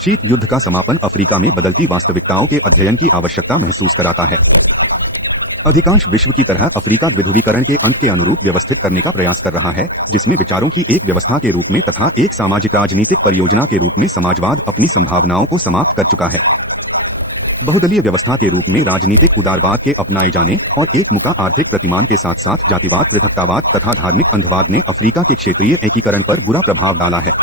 शीत युद्ध का समापन अफ्रीका में बदलती वास्तविकताओं के अध्ययन की आवश्यकता महसूस कराता है। अधिकांश विश्व की तरह अफ्रीका द्विध्रुवीकरण के अंत के अनुरूप व्यवस्थित करने का प्रयास कर रहा है, जिसमें विचारों की एक व्यवस्था के रूप में तथा एक सामाजिक राजनीतिक परियोजना के रूप में समाजवाद अपनी संभावनाओं को समाप्त कर चुका है। बहुदलीय व्यवस्था के रूप में राजनीतिक उदारवाद के अपनाए जाने और एक मुका आर्थिक प्रतिमान के साथ साथ जातिवाद, पृथकतावाद तथा धार्मिक अंधवाद ने अफ्रीका के क्षेत्रीय एकीकरण पर बुरा प्रभाव डाला है।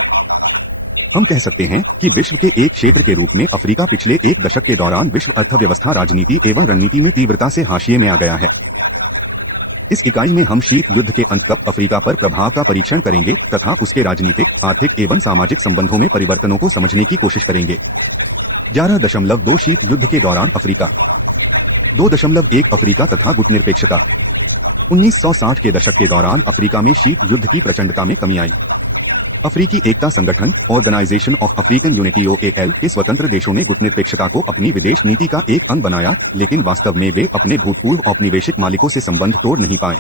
हम कह सकते हैं कि विश्व के एक क्षेत्र के रूप में अफ्रीका पिछले एक दशक के दौरान विश्व अर्थव्यवस्था, राजनीति एवं रणनीति में तीव्रता से हाशिए में आ गया है। इस इकाई में हम शीत युद्ध के अंत कप अफ्रीका पर प्रभाव का परीक्षण करेंगे तथा उसके राजनीतिक, आर्थिक एवं सामाजिक संबंधों में परिवर्तनों को समझने की कोशिश करेंगे। 11.2 शीत युद्ध के दौरान अफ्रीका। 2.1 अफ्रीका तथा गुटनिरपेक्षता। 1960 के दशक के दौरान अफ्रीका में शीत युद्ध की प्रचंडता में कमी आई। अफ्रीकी एकता संगठन, organisation of African unity OAL के स्वतंत्र देशों ने गुटनिरपेक्षता को अपनी विदेश नीति का एक अंग बनाया, लेकिन वास्तव में वे अपने भूतपूर्व औपनिवेशिक मालिकों से संबंध तोड़ नहीं पाए।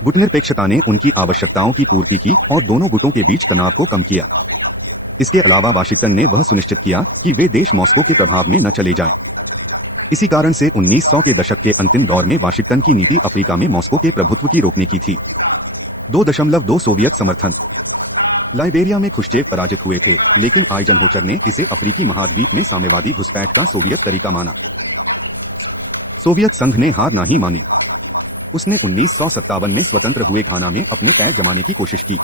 गुटनिरपेक्षता ने उनकी आवश्यकताओं की पूर्ति की और दोनों गुटों के बीच तनाव को कम किया। इसके अलावा वाशिंगटन ने वह सुनिश्चित किया कि वे देश मॉस्को के प्रभाव में न चले जाएं। इसी कारण से 1900 के दशक के अंतिम दौर में वाशिंगटन की नीति अफ्रीका में मॉस्को के प्रभुत्व की रोकने की थी। 2.2 सोवियत समर्थन। लाइबेरिया में खुश्चेव पराजित हुए थे, लेकिन आइजनहोचर ने इसे अफ्रीकी महाद्वीप में साम्यवादी घुसपैठ का सोवियत तरीका माना। सोवियत संघ ने हार नहीं मानी। उसने 1957 में स्वतंत्र हुए घाना में अपने पैर जमाने की कोशिश की।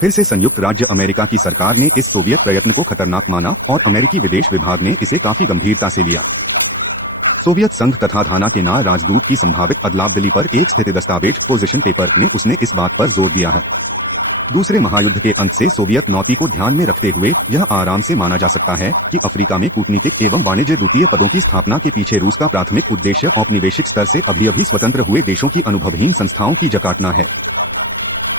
फिर से संयुक्त राज्य अमेरिका की सरकार ने इस सोवियत प्रयत्न को खतरनाक माना और अमेरिकी विदेश विभाग ने इसे काफी गंभीरता से लिया। सोवियत संघ तथा घाना के नार राजदूत की संभावित अदलाबदली पर एक स्थिति दस्तावेज पोजीशन पेपर में उसने इस बात पर जोर दिया है। दूसरे महायुद्ध के अंत से सोवियत नौती को ध्यान में रखते हुए यह आराम से माना जा सकता है कि अफ्रीका में कूटनीतिक एवं वाणिज्य द्वितीय पदों की स्थापना के पीछे रूस का प्राथमिक उद्देश्य औपनिवेशिक स्तर से अभी स्वतंत्र हुए देशों की अनुभवहीन संस्थाओं की जकाटना है।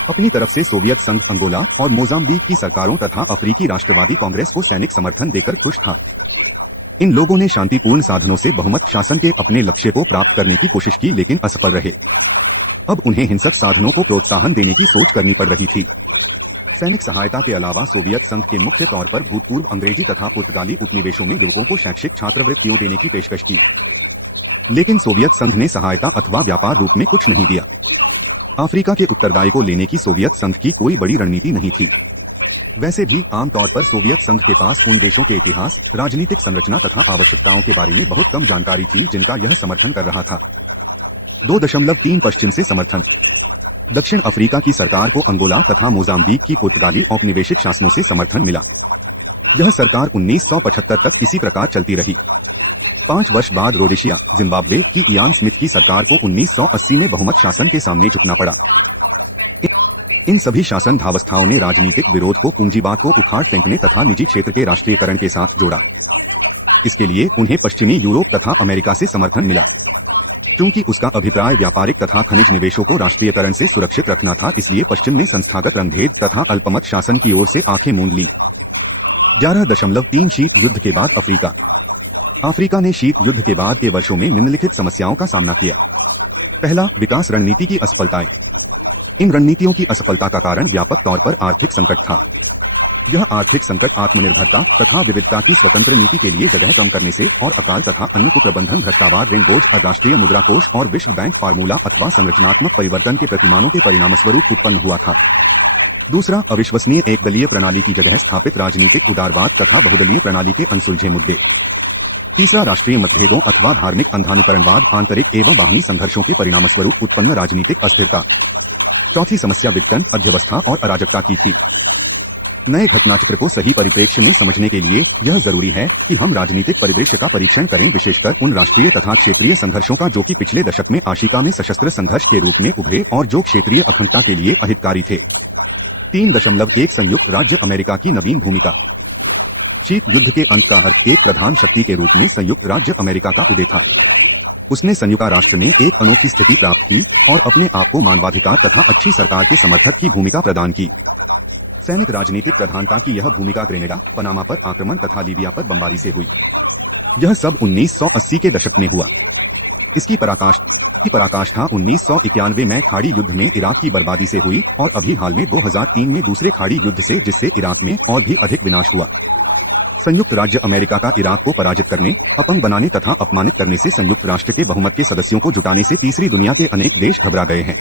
अपनी तरफ से सोवियत संघ अंगोला और मोजाम्बिक की सरकारों तथा अफ्रीकी राष्ट्रवादी कांग्रेस को सैनिक समर्थन देकर खुश था। इन लोगों ने शांतिपूर्ण साधनों से बहुमत शासन के अपने लक्ष्य को प्राप्त करने की कोशिश की, लेकिन असफल रहे। अब उन्हें हिंसक साधनों को प्रोत्साहन देने की सोच करनी पड़ रही थी। सैनिक सहायता के अलावा सोवियत संघ के मुख्य तौर पर भूतपूर्व अंग्रेजी तथा पुर्तगाली उपनिवेशों में युवकों को शैक्षिक छात्रवृत्तियों देने की पेशकश की, लेकिन सोवियत संघ ने सहायता अथवा व्यापार रूप में कुछ नहीं दिया। अफ्रीका के उत्तरदायी को लेने की सोवियत संघ की कोई बड़ी रणनीति नहीं थी। वैसे भी आमतौर पर सोवियत संघ के पास उन देशों के इतिहास, राजनीतिक संरचना तथा आवश्यकताओं के बारे में बहुत कम जानकारी थी जिनका यह समर्थन कर रहा था। 2.3 पश्चिम से समर्थन। दक्षिण अफ्रीका की सरकार को अंगोला तथा मोजाम्बिक की पुर्तगाली औपनिवेशिक शासनों से समर्थन मिला। यह सरकार 1975 तक इसी प्रकार चलती रही। 5 वर्ष बाद रोडेशिया, जिम्बाब्वे की इयान स्मिथ की सरकार को 1980 में बहुमत शासन के सामने झुकना पड़ा। इन सभी शासन धावस्थाओं ने राजनीतिक विरोध को पूंजीवाद को उखाड़ फेंकने तथा निजी क्षेत्र के राष्ट्रीयकरण के साथ जोड़ा। इसके लिए उन्हें पश्चिमी यूरोप तथा अमेरिका से समर्थन मिला। क्योंकि उसका अभिप्राय व्यापारिक तथा खनिज निवेशों को राष्ट्रीयकरण से सुरक्षित रखना था, इसलिए पश्चिम ने संस्थागत रंगभेद तथा अल्पमत शासन की ओर से आंखें मूंद लीं। 11.3 शीत युद्ध के बाद अफ्रीका। अफ्रीका ने शीत युद्ध के बाद के वर्षों में निम्नलिखित समस्याओं का सामना किया। पहला, विकास रणनीति की असफलताएं। इन रणनीतियों की असफलता का कारण व्यापक तौर पर आर्थिक संकट था। यह आर्थिक संकट आत्मनिर्भरता तथा विविधता की स्वतंत्र नीति के लिए जगह कम करने से और अकाल तथा अन्न कुप्रबंधन, भ्रष्टाचार, ऋण बोझ, राष्ट्रीय मुद्रा कोष और विश्व बैंक फार्मूला अथवा संरचनात्मक परिवर्तन के प्रतिमानों के परिणामस्वरूप उत्पन्न हुआ था। दूसरा, अविश्वसनीय एकदलीय प्रणाली की जगह स्थापित राजनीतिक उदारवाद तथा बहुदलीय प्रणाली के अनसुलझे मुद्दे। तीसरा, राष्ट्रीय मतभेदों अथवा धार्मिक अंधानुकरणवाद, आंतरिक एवं बाहरी संघर्षों के परिणामस्वरूप उत्पन्न राजनीतिक अस्थिरता। चौथी समस्या विघटन, अध्यवस्था और अराजकता की थी। नए घटनाचक्र को सही परिप्रेक्ष्य में समझने के लिए यह जरूरी है कि हम राजनीतिक परिदृश्य का परीक्षण करें, विशेषकर उन राष्ट्रीय तथा क्षेत्रीय संघर्षों का जो कि पिछले दशक में अफ्रीका में सशस्त्र संघर्ष के रूप में उभरे और जो क्षेत्रीय अखंडता के लिए अहितकारी थे। 3.1 संयुक्त राज्य अमेरिका की नवीन भूमिका। शीत युद्ध के अंत का अर्थ एक प्रधान शक्ति के रूप में संयुक्त राज्य अमेरिका का उदय था। उसने संयुक्त राष्ट्र में एक अनोखी स्थिति प्राप्त की और अपने आप को मानवाधिकार तथा अच्छी सरकार के समर्थक की भूमिका प्रदान की। सैनिक राजनीतिक प्रधानता की यह भूमिका ग्रेनेडा, पनामा पर आक्रमण तथा लीबिया पर बमबारी से हुई। यह सब 1980 के दशक में हुआ। इसकी पराकाष्ठा 1991 में खाड़ी युद्ध में इराक की बर्बादी से हुई और अभी हाल में 2003 में दूसरे खाड़ी युद्ध से, जिससे इराक में और भी अधिक विनाश हुआ। संयुक्त राज्य अमेरिका का इराक को पराजित करने, अपंग बनाने तथा अपमानित करने से संयुक्त राष्ट्र के बहुमत के सदस्यों को जुटाने से तीसरी दुनिया के अनेक देश घबरा गए हैं।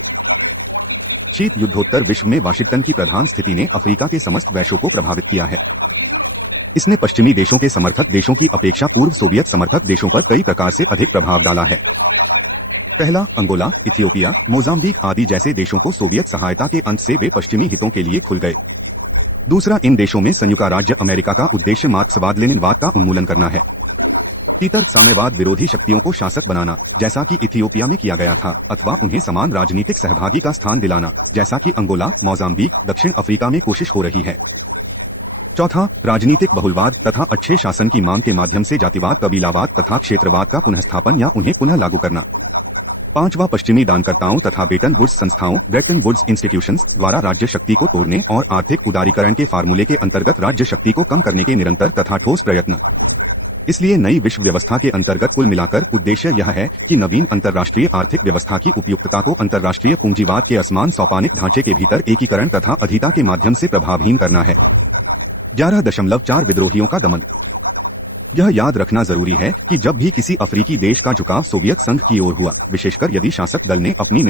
शीत युद्धोत्तर विश्व में वाशिंगटन की प्रधान स्थिति ने अफ्रीका के समस्त वैश्यों को प्रभावित किया है। इसने पश्चिमी देशों के समर्थक देशों की अपेक्षा पूर्व सोवियत समर्थक देशों पर कई प्रकार से अधिक प्रभाव डाला है। पहला, अंगोला, इथियोपिया, मोजाम्बिक आदि जैसे देशों को सोवियत सहायता के अंत से वे पश्चिमी हितों के लिए खुल गए। दूसरा, इन देशों में संयुक्त राज्य अमेरिका का उद्देश्य मार्क्सवाद लेनिनवाद का उन्मूलन करना है। तीसरा, साम्यवाद विरोधी शक्तियों को शासक बनाना, जैसा कि इथियोपिया में किया गया था, अथवा उन्हें समान राजनीतिक सहभागी का स्थान दिलाना, जैसा कि अंगोला, मोजाम्बिक, दक्षिण अफ्रीका में कोशिश हो रही है। चौथा, राजनीतिक बहुलवाद तथा अच्छे शासन की मांग के माध्यम से जातिवाद, कबीलावाद तथा क्षेत्रवाद का पुनःस्थापन या उन्हें पुनः लागू करना। पांचवा, पश्चिमी दानकर्ताओं तथा ब्रेटन वुड्स संस्थाओं ब्रेटन वुड्स इंस्टीट्यूशंस द्वारा राज्य शक्ति को तोड़ने और आर्थिक उदारीकरण के फार्मूले के अंतर्गत राज्य शक्ति को कम करने के निरंतर तथा ठोस प्रयत्न। इसलिए नई विश्व व्यवस्था के अंतर्गत कुल मिलाकर उद्देश्य यह है कि नवीन अंतर्राष्ट्रीय आर्थिक व्यवस्था की उपयुक्तता को अंतर्राष्ट्रीय पूंजीवाद के असमान सोपानिक ढांचे के भीतर एकीकरण तथा अधिता के माध्यम से प्रभावहीन करना है। 11.4 विद्रोहियों का दमन। यह याद रखना जरूरी है कि जब भी किसी अफ्रीकी देश का झुकाव सोवियत संघ की ओर हुआ, विशेषकर यदि शासक दल ने अपनी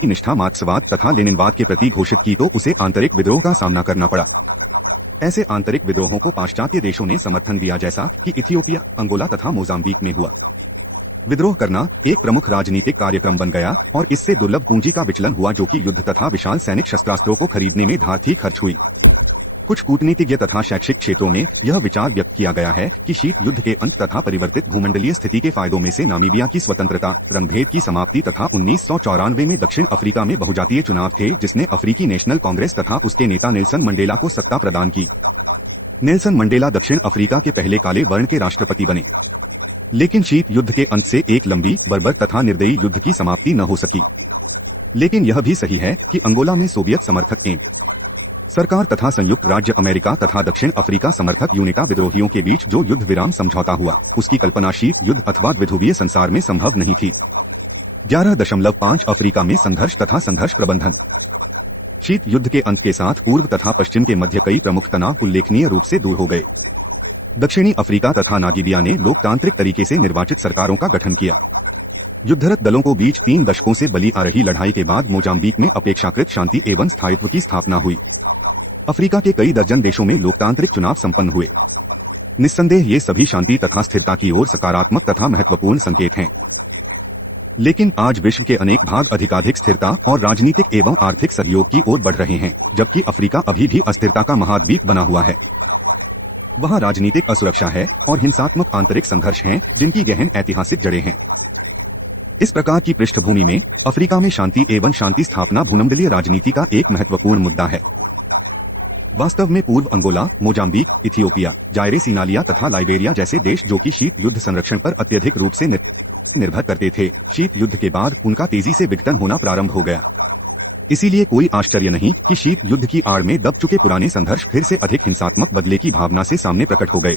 निष्ठा मार्क्सवाद तथा लेनिनवाद के प्रति घोषित की, तो उसे आंतरिक विद्रोह का सामना करना पड़ा। ऐसे आंतरिक विद्रोहों को पाश्चात्य देशों ने समर्थन दिया, जैसा कि इथियोपिया, अंगोला तथा मोजाम्बिक में हुआ। विद्रोह करना एक प्रमुख राजनीतिक कार्यक्रम बन गया और इससे दुर्लभ पूंजी का विचलन हुआ, जो कि युद्ध तथा विशाल सैनिक शस्त्रास्त्रों को खरीदने में धारथी खर्च हुई। कुछ कूटनीतिज्ञ तथा शैक्षिक क्षेत्रों में यह विचार व्यक्त किया गया है कि शीत युद्ध के अंत तथा परिवर्तित भूमंडलीय स्थिति के फायदों में से नामीबिया की स्वतंत्रता, रंगभेद की समाप्ति तथा 1994 में दक्षिण अफ्रीका में बहुजातीय चुनाव थे, जिसने अफ्रीकी नेशनल कांग्रेस तथा उसके नेता नेल्सन मंडेला को सत्ता प्रदान की। नेल्सन मंडेला दक्षिण अफ्रीका के पहले काले वर्ण के राष्ट्रपति बने। लेकिन शीत युद्ध के अंत से एक लंबी, बर्बर तथा निर्दयी युद्ध की समाप्ति न हो सकी। लेकिन यह भी सही है कि अंगोला में सोवियत समर्थक एम सरकार तथा संयुक्त राज्य अमेरिका तथा दक्षिण अफ्रीका समर्थक यूनिटा विद्रोहियों के बीच जो युद्ध विराम समझौता हुआ, उसकी कल्पना शीत युद्ध अथवा द्विध्रुवीय संसार में संभव नहीं थी। 11.5 अफ्रीका में संघर्ष तथा संघर्ष प्रबंधन। शीत युद्ध के अंत के साथ पूर्व तथा पश्चिम के मध्य कई प्रमुख तनाव उल्लेखनीय रूप से दूर हो गए। दक्षिणी अफ्रीका तथा नामीबिया ने लोकतांत्रिक तरीके से निर्वाचित सरकारों का गठन किया। युद्धरत दलों को बीच 3 दशकों से बली आ रही लड़ाई के बाद मोजाम्बिक में अपेक्षाकृत शांति एवं स्थायित्व की स्थापना हुई। अफ्रीका के कई दर्जन देशों में लोकतांत्रिक चुनाव संपन्न हुए। निस्संदेह ये सभी शांति तथा स्थिरता की ओर सकारात्मक तथा महत्वपूर्ण संकेत हैं। लेकिन आज विश्व के अनेक भाग अधिकाधिक स्थिरता और राजनीतिक एवं आर्थिक सहयोग की ओर बढ़ रहे हैं, जबकि अफ्रीका अभी भी अस्थिरता का महाद्वीप बना हुआ है। वहां राजनीतिक असुरक्षा है और हिंसात्मक आंतरिक संघर्ष हैं, जिनकी गहन ऐतिहासिक जड़ें हैं। इस प्रकार की पृष्ठभूमि में अफ्रीका में शांति एवं शांति स्थापना भूमंडलीय राजनीति का एक महत्वपूर्ण मुद्दा है। वास्तव में पूर्व अंगोला, मोजाम्बिक, इथियोपिया, जायरे सिनालिया तथा लाइबेरिया जैसे देश, जो कि शीत युद्ध संरक्षण पर अत्यधिक रूप से निर्भर करते थे, शीत युद्ध के बाद उनका तेजी से विघटन होना प्रारंभ हो गया। इसीलिए कोई आश्चर्य नहीं कि शीत युद्ध की आड़ में दब चुके पुराने संघर्ष फिर से अधिक हिंसात्मक बदले की भावना से सामने प्रकट हो गए।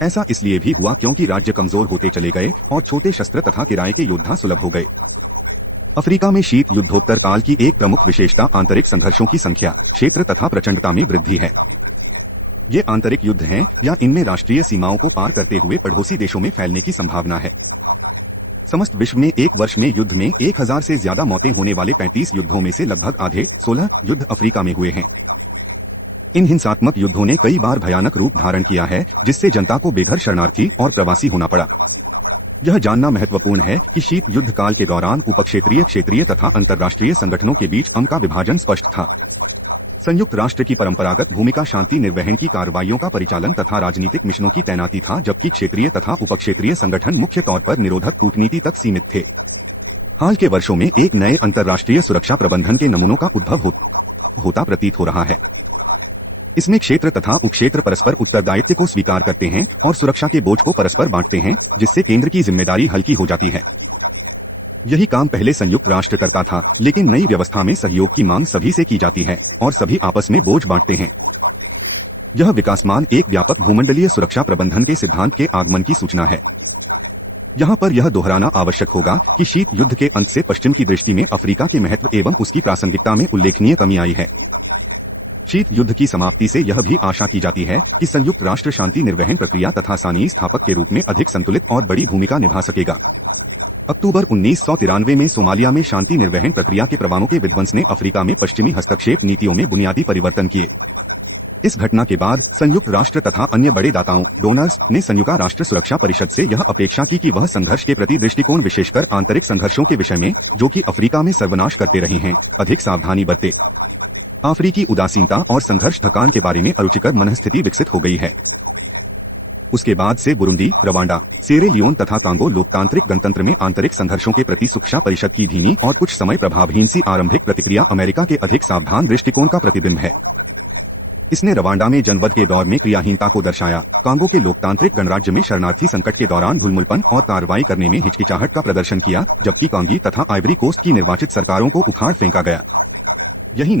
ऐसा इसलिए भी हुआ क्योंकि राज्य कमजोर होते चले गए और छोटे शस्त्र तथा किराए के योद्धा सुलभ हो गए। अफ्रीका में शीत युद्धोत्तर काल की एक प्रमुख विशेषता आंतरिक संघर्षों की संख्या, क्षेत्र तथा प्रचंडता में वृद्धि है। ये आंतरिक युद्ध हैं या इनमें राष्ट्रीय सीमाओं को पार करते हुए पड़ोसी देशों में फैलने की संभावना है। समस्त विश्व में एक वर्ष में युद्ध में 1000 से ज्यादा मौतें होने वाले 35 युद्धों में से लगभग आधे 16 युद्ध अफ्रीका में हुए हैं। इन हिंसात्मक युद्धों ने कई बार भयानक रूप धारण किया है, जिससे जनता को बेघर, शरणार्थी और प्रवासी होना पड़ा। यह जानना महत्वपूर्ण है कि शीत युद्ध काल के दौरान उपक्षेत्रीय, क्षेत्रीय तथा अंतर्राष्ट्रीय संगठनों के बीच का विभाजन स्पष्ट था। संयुक्त राष्ट्र की परंपरागत भूमिका शांति निर्वहन की कार्रवाइयों का परिचालन तथा राजनीतिक मिशनों की तैनाती था, जबकि क्षेत्रीय तथा उपक्षेत्रीय संगठन मुख्य तौर पर निरोधक कूटनीति तक सीमित थे। हाल के वर्षों में एक नए अंतर्राष्ट्रीय सुरक्षा प्रबंधन के नमूनों का उद्भव होता प्रतीत हो रहा है। इसमें क्षेत्र तथा उपक्षेत्र परस्पर उत्तरदायित्व को स्वीकार करते हैं और सुरक्षा के बोझ को परस्पर बांटते हैं, जिससे केंद्र की जिम्मेदारी हल्की हो जाती है। यही काम पहले संयुक्त राष्ट्र करता था, लेकिन नई व्यवस्था में सहयोग की मांग सभी से की जाती है और सभी आपस में बोझ बांटते हैं। यह विकासमान एक व्यापक भूमंडलीय सुरक्षा प्रबंधन के सिद्धांत के आगमन की सूचना है। यहाँ पर यह दोहराना आवश्यक होगा कि शीत युद्ध के अंत से पश्चिम की दृष्टि में अफ्रीका के महत्व एवं उसकी प्रासंगिकता में उल्लेखनीय कमी आई है। शीत युद्ध की समाप्ति से यह भी आशा की जाती है कि संयुक्त राष्ट्र शांति निर्वहन प्रक्रिया तथा सानी स्थापक के रूप में अधिक संतुलित और बड़ी भूमिका निभा सकेगा। अक्टूबर 1993 में सोमालिया में शांति निर्वहन प्रक्रिया के प्रभावों के विध्वंस ने अफ्रीका में पश्चिमी हस्तक्षेप नीतियों में बुनियादी परिवर्तन किए। इस घटना के बाद संयुक्त राष्ट्र तथा अन्य बड़े दाताओं डोनर्स ने संयुक्त राष्ट्र सुरक्षा परिषद से यह अपेक्षा की कि वह संघर्ष के प्रति दृष्टिकोण विशेषकर आंतरिक संघर्षों के विषय में, जो कि अफ्रीका में सर्वनाश करते रहे हैं, अधिक सावधानी बरते। अफ्रीकी उदासीनता और संघर्ष थकान के बारे में अरुचिकर मनस्थिति विकसित हो गई है। उसके बाद से बुरुंडी, रवांडा, सिएरा लियोन तथा कांगो लोकतांत्रिक गणतंत्र में आंतरिक संघर्षों के प्रति सुरक्षा परिषद की धीमी और कुछ समय प्रभावहीन सी आरंभिक प्रतिक्रिया अमेरिका के अधिक सावधान दृष्टिकोण का प्रतिबिंब है। इसने रवांडा में जनवध के दौर में क्रियाहीनता को दर्शाया, कांगो के लोकतांत्रिक गणराज्य में शरणार्थी संकट के दौरान ढुलमुलपन और कार्रवाई करने में हिचकिचाहट का प्रदर्शन किया, जबकि कांगी तथा आइवरी कोस्ट की निर्वाचित सरकारों को उखाड़ फेंका गया। यही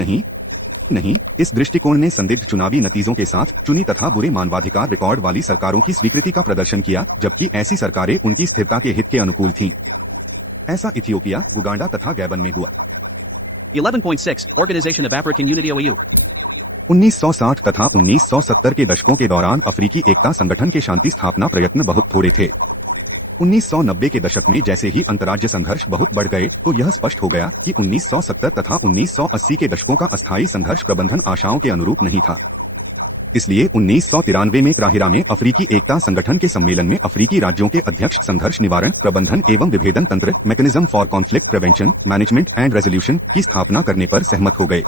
नहीं, इस दृष्टिकोण ने संदिग्ध चुनावी नतीजों के साथ चुनी तथा बुरे मानवाधिकार रिकॉर्ड वाली सरकारों की स्वीकृति का प्रदर्शन किया, जबकि ऐसी सरकारें उनकी स्थिरता के हित के अनुकूल थीं। ऐसा इथियोपिया, गुगांडा तथा गैबन में हुआ। 11.6 Organization of African Unity OAU 1960 तथा 1970 के दशकों के दौरान अफ्रीकी एकता संगठन के शांति स्थापना प्रयत्न बहुत थोड़े थे। 1990 के दशक में जैसे ही अंतर्राज्य संघर्ष बहुत बढ़ गए तो यह स्पष्ट हो गया कि 1970 तथा 1980 के दशकों का अस्थायी संघर्ष प्रबंधन आशाओं के अनुरूप नहीं था। इसलिए 1993 में काहिरा में अफ्रीकी एकता संगठन के सम्मेलन में अफ्रीकी राज्यों के अध्यक्ष संघर्ष निवारण, प्रबंधन एवं विभेदन तंत्र mechanism for conflict prevention, management and resolution की स्थापना करने पर सहमत हो गए।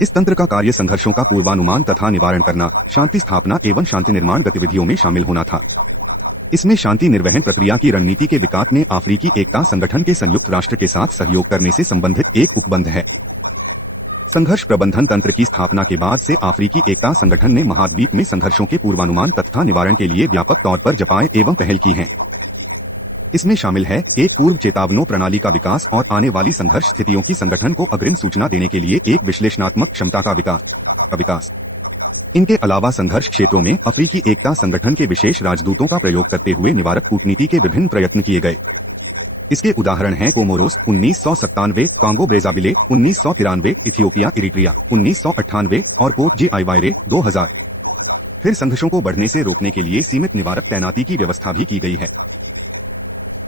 इस तंत्र का कार्य संघर्षों का पूर्वानुमान तथा निवारण करना, शांति स्थापना एवं शांति निर्माण गतिविधियों में शामिल होना था। इसमें शांति निर्वहन प्रक्रिया की रणनीति के विकास में अफ्रीकी एकता संगठन के संयुक्त राष्ट्र के साथ सहयोग करने से संबंधित एक उपबंध है। संघर्ष प्रबंधन तंत्र की स्थापना के बाद से अफ्रीकी एकता संगठन ने महाद्वीप में संघर्षों के पूर्वानुमान तथा निवारण के लिए व्यापक तौर पर जपाए एवं पहल की है। इसमें शामिल है एक पूर्व चेतावनी प्रणाली का विकास और आने वाली संघर्ष स्थितियों की संगठन को अग्रिम सूचना देने के लिए एक विश्लेषणात्मक क्षमता का विकास। इनके अलावा संघर्ष क्षेत्रों में अफ्रीकी एकता संगठन के विशेष राजदूतों का प्रयोग करते हुए निवारक कूटनीति के विभिन्न प्रयत्न किए गए। इसके उदाहरण हैं कोमोरोस 1997, कांगो ब्रेज़ाविले 1993, इथियोपिया इरिट्रिया 1998 और कोट जी आइवायरे 2000। फिर संघर्षों को बढ़ने से रोकने के लिए सीमित निवारक तैनाती की व्यवस्था भी की गई है।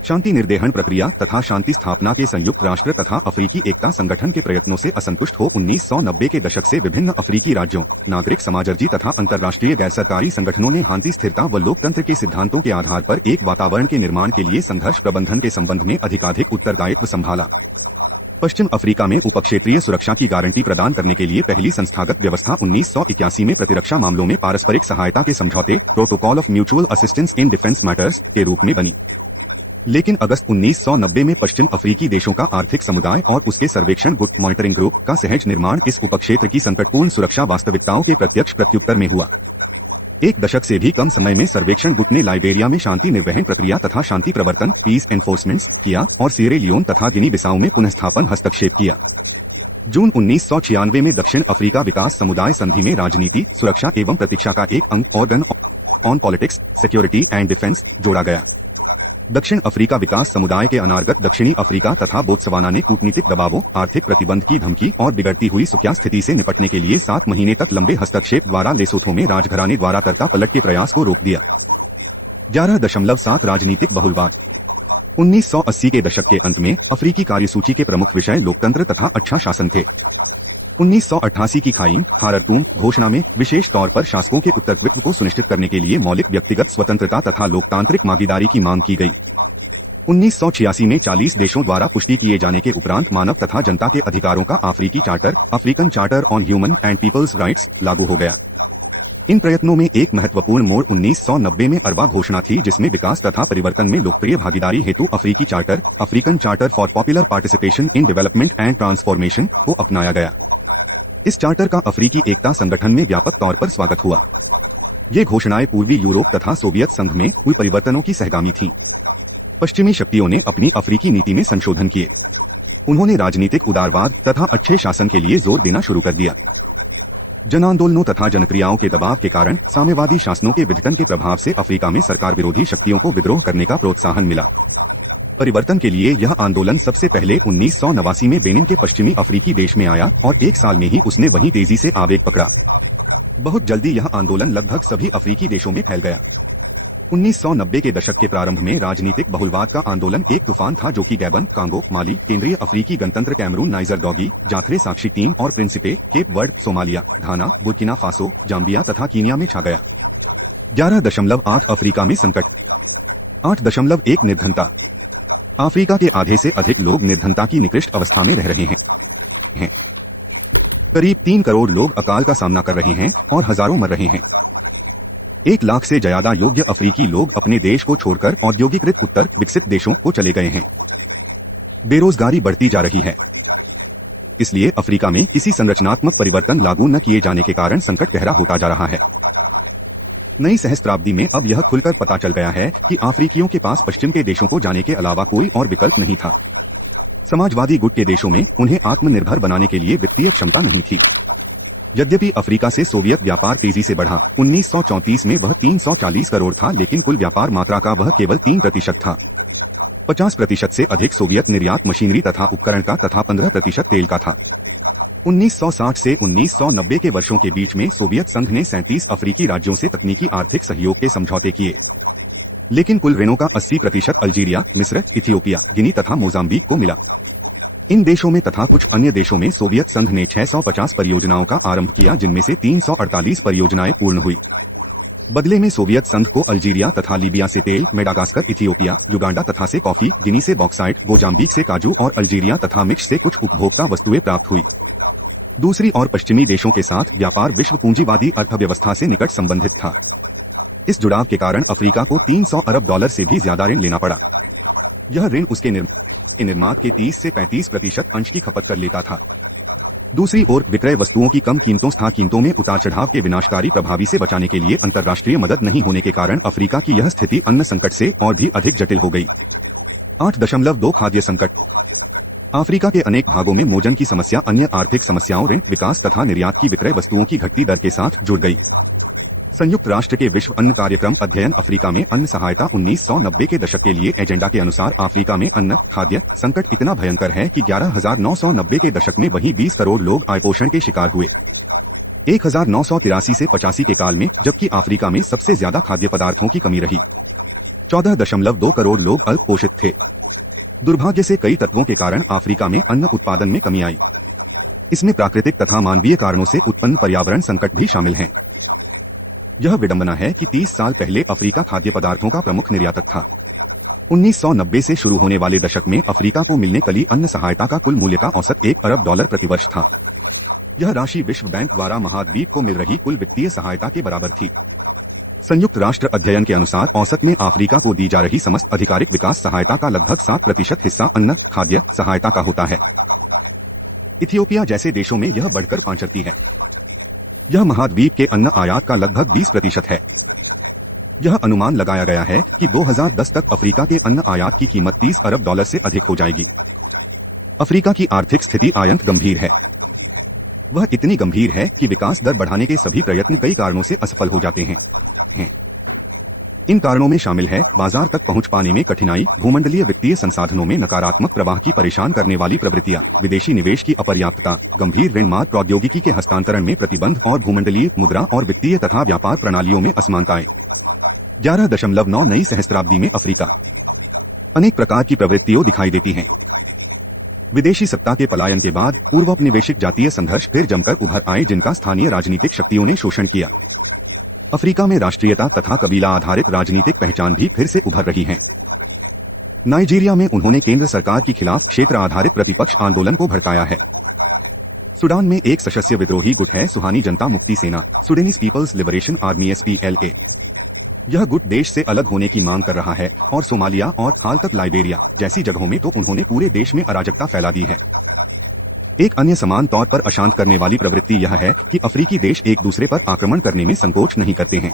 शांति निर्देहन प्रक्रिया तथा शांति स्थापना के संयुक्त राष्ट्र तथा अफ्रीकी एकता संगठन के प्रयत्नों से असंतुष्ट हो 1990 के दशक से विभिन्न अफ्रीकी राज्यों, नागरिक समाजर्जी तथा अंतर्राष्ट्रीय गैर सरकारी संगठनों ने शांति, स्थिरता व लोकतंत्र के सिद्धांतों के आधार पर एक वातावरण के निर्माण के लिए संघर्ष प्रबंधन के संबंध में अधिकाधिक उत्तरदायित्व संभाला। पश्चिम अफ्रीका में उपक्षेत्रीय सुरक्षा की गारंटी प्रदान करने के लिए पहली संस्थागत व्यवस्था 1981 में प्रतिरक्षा मामलों में पारस्परिक सहायता के समझौते protocol of mutual assistance in defence matters के रूप में बनी। लेकिन अगस्त 1990 में पश्चिम अफ्रीकी देशों का आर्थिक समुदाय और उसके सर्वेक्षण गुट मॉनिटरिंग ग्रुप का सहज निर्माण इस उपक्षेत्र की संकटपूर्ण सुरक्षा वास्तविकताओं के प्रत्यक्ष प्रत्युत्तर में हुआ। एक दशक से भी कम समय में सर्वेक्षण गुट ने लाइबेरिया में शांति निर्वहन प्रक्रिया तथा शांति प्रवर्तन पीस एनफोर्समेंट किया और सिएरा लियोन तथा गिनी बिसाऊ में पुनःस्थापन हस्तक्षेप किया। जून 1996 में दक्षिण अफ्रीका विकास समुदाय संधि में राजनीति, सुरक्षा एवं प्रतीक्षा का एक अंग organ on politics, security and defence जोड़ा गया। दक्षिण अफ्रीका विकास समुदाय के अनागत दक्षिणी अफ्रीका तथा बोत्सवाना ने कूटनीतिक दबावों, आर्थिक प्रतिबंध की धमकी और बिगड़ती हुई सुरक्षा स्थिति से निपटने के लिए 7 महीने तक लंबे हस्तक्षेप द्वारा लेसोथो में राजघराने द्वारा तर्ता पलट के प्रयास को रोक दिया। 11.7 राजनीतिक बहुलवाद 1980 के दशक के अंत में अफ्रीकी कार्यसूची के प्रमुख विषय लोकतंत्र तथा अच्छा शासन थे। 1988 की खारतूम घोषणा में विशेष तौर पर शासकों के उत्तरदायित्व को सुनिश्चित करने के लिए मौलिक व्यक्तिगत स्वतंत्रता तथा लोकतांत्रिक भागीदारी की मांग की गई। 1986 में 40 देशों द्वारा पुष्टि किए जाने के उपरांत मानव तथा जनता के अधिकारों का अफ्रीकी charter, African charter on human and peoples rights लागू हो गया। इन प्रयत्नों में एक महत्वपूर्ण मोड़ 1990 में अरवा घोषणा थी, जिसमें विकास तथा परिवर्तन में लोकप्रिय भागीदारी हेतु अफ्रीकी charter, African charter for popular participation in development and transformation को अपनाया गया। इस चार्टर का अफ्रीकी एकता संगठन में व्यापक तौर पर स्वागत हुआ। ये घोषणाएं पूर्वी यूरोप तथा सोवियत संघ में हुई परिवर्तनों की सहगामी थीं। पश्चिमी शक्तियों ने अपनी अफ्रीकी नीति में संशोधन किए। उन्होंने राजनीतिक उदारवाद तथा अच्छे शासन के लिए जोर देना शुरू कर दिया। जन आंदोलनों तथा जनक्रियाओं के दबाव के कारण साम्यवादी शासनों के विघटन के प्रभाव से अफ्रीका में सरकार विरोधी शक्तियों को विद्रोह करने का प्रोत्साहन मिला। परिवर्तन के लिए यह आंदोलन सबसे पहले 1989 में बेनिन के पश्चिमी अफ्रीकी देश में आया और एक साल में ही उसने वहीं तेजी से आवेग पकड़ा। बहुत जल्दी यह आंदोलन लगभग सभी अफ्रीकी देशों में फैल गया। 1990 के दशक के प्रारंभ में राजनीतिक बहुलवाद का आंदोलन एक तूफान था जो कि गैबन, कांगो, माली, केंद्रीय अफ्रीकी गणतंत्र कैमरून, नाइजर डॉगी, जाथरे साक्षी टीम और प्रिंसिपे, केप वर्ड, सोमालिया, घाना, बुर्किना फासो, जाम्बिया तथा कीनिया में छा गया। 11.8 अफ्रीका में संकट। 8.1 निर्धनता। अफ्रीका के आधे से अधिक लोग निर्धनता की निकृष्ट अवस्था में रह रहे हैं। करीब 3 करोड़ लोग अकाल का सामना कर रहे हैं और हजारों मर रहे हैं। 1 लाख से ज्यादा योग्य अफ्रीकी लोग अपने देश को छोड़कर औद्योगिकृत उत्तर विकसित देशों को चले गए हैं। बेरोजगारी बढ़ती जा रही है। इसलिए अफ्रीका में किसी संरचनात्मक परिवर्तन लागू न किए जाने के कारण संकट गहरा होता जा रहा है। नई सहस्त्राब्दी में अब यह खुलकर पता चल गया है कि अफ्रीकियों के पास पश्चिम के देशों को जाने के अलावा कोई और विकल्प नहीं था। समाजवादी गुट के देशों में उन्हें आत्मनिर्भर बनाने के लिए वित्तीय क्षमता नहीं थी। यद्यपि अफ्रीका से सोवियत व्यापार तेजी से बढ़ा, 1934 में वह 340 करोड़ था, लेकिन कुल व्यापार मात्रा का वह केवल 3% था। 50% से अधिक सोवियत निर्यात मशीनरी तथा उपकरण का तथा 15% तेल का था। 1960 से 1990 के वर्षों के बीच में सोवियत संघ ने 37 अफ्रीकी राज्यों से तकनीकी आर्थिक सहयोग के समझौते किए, लेकिन कुल ऋणों का 80% अल्जीरिया, मिस्र, इथियोपिया, गिनी तथा मोजाम्बिक को मिला। इन देशों में तथा कुछ अन्य देशों में सोवियत संघ ने 650 परियोजनाओं का आरंभ किया, जिनमें से 348 परियोजनाएं पूर्ण हुई। बदले में सोवियत संघ को अल्जीरिया तथा लीबिया से तेल, मेडागास्कर, इथियोपिया, युगांडा तथा से कॉफी, गिनी से बॉक्साइट, मोजाम्बिक से काजू और अल्जीरिया तथा मिक्स से कुछ उपभोक्ता वस्तुएं प्राप्त हुई। दूसरी ओर पश्चिमी देशों के साथ व्यापार विश्व पूंजीवादी अर्थव्यवस्था से निकट संबंधित था। इस जुड़ाव के कारण अफ्रीका को $300 अरब से भी ज्यादा ऋण लेना पड़ा। यह ऋण उसके निर्मात के 30 से 35% अंश की खपत कर लेता था। दूसरी ओर विक्रय वस्तुओं की कम कीमतों तथा कीमतों में उतार चढ़ाव के विनाशकारी प्रभावी से बचाने के लिए अंतर्राष्ट्रीय मदद नहीं होने के कारण अफ्रीका की यह स्थिति अन्न संकट से और भी अधिक जटिल हो गई। 8.2 खाद्य संकट। अफ्रीका के अनेक भागों में मोजन की समस्या अन्य आर्थिक समस्याओं, ऋण, विकास तथा निर्यात की विक्रय वस्तुओं की घटती दर के साथ जुड़ गई। संयुक्त राष्ट्र के विश्व अन्न कार्यक्रम अध्ययन अफ्रीका में अन्न सहायता 1990 के दशक के लिए एजेंडा के अनुसार अफ्रीका में अन्न खाद्य संकट इतना भयंकर है कि 11,990 के दशक में वहीं 20 करोड़ लोग अपोषण के शिकार हुए। 1983 से 85 के काल में जबकि अफ्रीका में सबसे ज्यादा खाद्य पदार्थों की कमी रही। 14.2 करोड़ लोग अल्प पोषित थे। दुर्भाग्य से कई तत्वों के कारण अफ्रीका में अन्न उत्पादन में कमी आई। इसमें प्राकृतिक तथा मानवीय कारणों से उत्पन्न पर्यावरण संकट भी शामिल हैं। यह विडंबना है कि 30 साल पहले अफ्रीका खाद्य पदार्थों का प्रमुख निर्यातक था। 1990 से शुरू होने वाले दशक में अफ्रीका को मिलने कली अन्न सहायता का कुल मूल्य का औसत $1 अरब प्रतिवर्ष था। यह राशि विश्व बैंक द्वारा महाद्वीप को मिल रही कुल वित्तीय सहायता के बराबर थी। संयुक्त राष्ट्र अध्ययन के अनुसार औसत में अफ्रीका को दी जा रही समस्त आधिकारिक विकास सहायता का लगभग 7% हिस्सा अन्न खाद्य सहायता का होता है। इथियोपिया जैसे देशों में यह बढ़कर 5% है। यह महाद्वीप के अन्न आयात का लगभग 20% है। यह अनुमान लगाया गया है कि 2010 तक अफ्रीका के अन्न आयात की कीमत $30 अरब से अधिक हो जाएगी। अफ्रीका की आर्थिक स्थिति अत्यंत गंभीर है। वह इतनी गंभीर है कि विकास दर बढ़ाने के सभी प्रयत्न कई कारणों से असफल हो जाते हैं। इन कारणों में शामिल है बाजार तक पहुंच पाने में कठिनाई, भूमंडलीय वित्तीय संसाधनों में नकारात्मक प्रवाह की परेशान करने वाली प्रवृत्तियां, विदेशी निवेश की अपर्याप्तता, गंभीर ऋण मार्ग प्रौद्योगिकी के हस्तांतरण में प्रतिबंध और भूमंडलीय मुद्रा और वित्तीय तथा व्यापार प्रणालियों में असमानताएं। 11.9 नई सहस्त्राब्दी में अफ्रीका अनेक प्रकार की प्रवृत्तियों दिखाई देती हैं। विदेशी सत्ता के पलायन के बाद पूर्वौपनिवेशिक जातीय संघर्ष फिर जमकर उभर आए, जिनका स्थानीय राजनीतिक शक्तियों ने शोषण किया। अफ्रीका में राष्ट्रीयता तथा कबीला आधारित राजनीतिक पहचान भी फिर से उभर रही है। नाइजीरिया में उन्होंने केंद्र सरकार के खिलाफ क्षेत्र आधारित प्रतिपक्ष आंदोलन को भड़काया है। सूडान में एक सशस्त्र विद्रोही गुट है सुहानी जनता मुक्ति सेना, Sudanese peoples liberation army SPLA। यह गुट देश से अलग होने की मांग कर रहा है और सोमालिया और हाल तक लाइबेरिया जैसी जगहों में तो उन्होंने पूरे देश में अराजकता फैला दी है। एक अन्य समान तौर पर अशांत करने वाली प्रवृत्ति यह है कि अफ्रीकी देश एक दूसरे पर आक्रमण करने में संकोच नहीं करते हैं।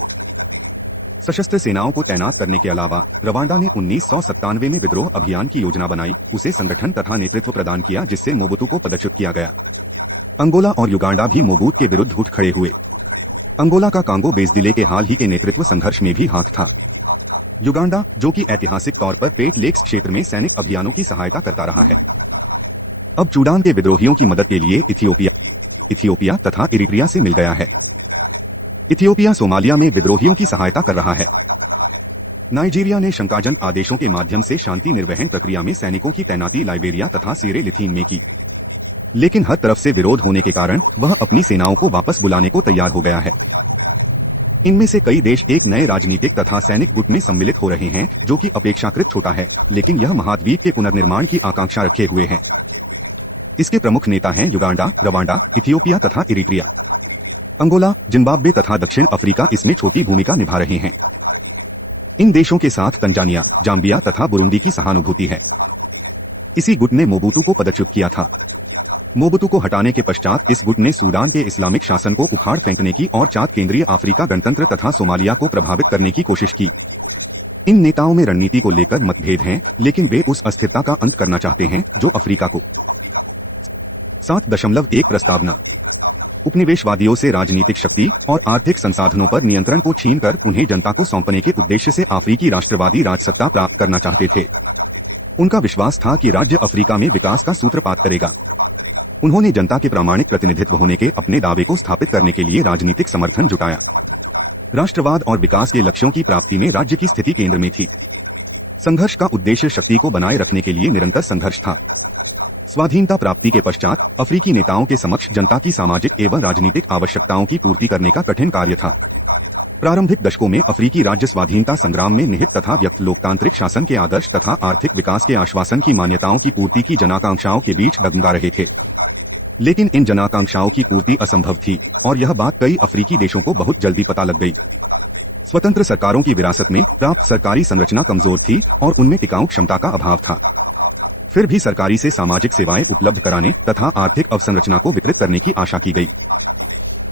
सशस्त्र सेनाओं को तैनात करने के अलावा रवांडा ने 1997 में विद्रोह अभियान की योजना बनाई, उसे संगठन तथा नेतृत्व प्रदान किया, जिससे मोबुतु को पदच्युत किया गया। अंगोला और युगांडा भी मोबूत के विरुद्ध उठ खड़े हुए। अंगोला का कांगो बेजदिले के हाल ही के नेतृत्व संघर्ष में भी हाथ था। युगांडा, जो कि ऐतिहासिक तौर पर ग्रेट लेक्स क्षेत्र में सैनिक अभियानों की सहायता करता रहा है, अब सूडान के विद्रोहियों की मदद के लिए इथियोपिया तथा इरिट्रिया से मिल गया है। इथियोपिया सोमालिया में विद्रोहियों की सहायता कर रहा है। नाइजीरिया ने शंकाजनक आदेशों के माध्यम से शांति निर्वहन प्रक्रिया में सैनिकों की तैनाती लाइबेरिया तथा सिएरा लियोन में की, लेकिन हर तरफ से विरोध होने के कारण वह अपनी सेनाओं को वापस बुलाने को तैयार हो गया है। इनमें से कई देश एक नए राजनीतिक तथा सैनिक गुट में सम्मिलित हो रहे हैं, जो कि अपेक्षाकृत छोटा है, लेकिन यह महाद्वीप के पुनर्निर्माण की आकांक्षा रखे हुए है। इसके प्रमुख नेता हैं युगांडा, रवांडा, इथियोपिया तथा इरिट्रिया। अंगोला, जिम्बाब्वे तथा दक्षिण अफ्रीका इसमें छोटी भूमिका निभा रहे हैं। इन देशों के साथ तंजानिया, जाम्बिया तथा बुरुंडी की सहानुभूति है। इसी गुट ने मोबुतु को पदच्युत किया था। मोबुतु को हटाने के पश्चात इस गुट ने सूडान के इस्लामिक शासन को उखाड़ फेंकने की और चाद केंद्रीय अफ्रीका गणतंत्र तथा सोमालिया को प्रभावित करने की कोशिश की। इन नेताओं में रणनीति को लेकर मतभेद हैं, लेकिन वे उस अस्थिरता का अंत करना चाहते हैं जो अफ्रीका को 7.1 प्रस्तावना उपनिवेशवादियों से राजनीतिक शक्ति और आर्थिक संसाधनों पर नियंत्रण को छीनकर उन्हें जनता को सौंपने के उद्देश्य से अफ्रीकी राष्ट्रवादी राजसत्ता प्राप्त करना चाहते थे। उनका विश्वास था कि राज्य अफ्रीका में विकास का सूत्रपात करेगा। उन्होंने जनता के प्रामाणिक प्रतिनिधित्व होने के अपने दावे को स्थापित करने के लिए राजनीतिक समर्थन जुटाया। राष्ट्रवाद और विकास के लक्ष्यों की प्राप्ति में राज्य की स्थिति केंद्र में थी। संघर्ष का उद्देश्य शक्ति को बनाए रखने के लिए निरंतर संघर्ष था। स्वाधीनता प्राप्ति के पश्चात अफ्रीकी नेताओं के समक्ष जनता की सामाजिक एवं राजनीतिक आवश्यकताओं की पूर्ति करने का कठिन कार्य था। प्रारंभिक दशकों में अफ्रीकी राज्य स्वाधीनता संग्राम में निहित तथा व्यक्त लोकतांत्रिक शासन के आदर्श तथा आर्थिक विकास के आश्वासन की मान्यताओं की पूर्ति की जनाकांक्षाओं के बीच डगमगा रहे थे, लेकिन इन जनाकांक्षाओं की पूर्ति असंभव थी और यह बात कई अफ्रीकी देशों को बहुत जल्दी पता लग गई। स्वतंत्र सरकारों की विरासत में प्राप्त सरकारी संरचना कमजोर थी और उनमें टिकाऊ क्षमता का अभाव था। फिर भी सरकारी से सामाजिक सेवाएं उपलब्ध कराने तथा आर्थिक अवसंरचना को विकृत करने की आशा की गई।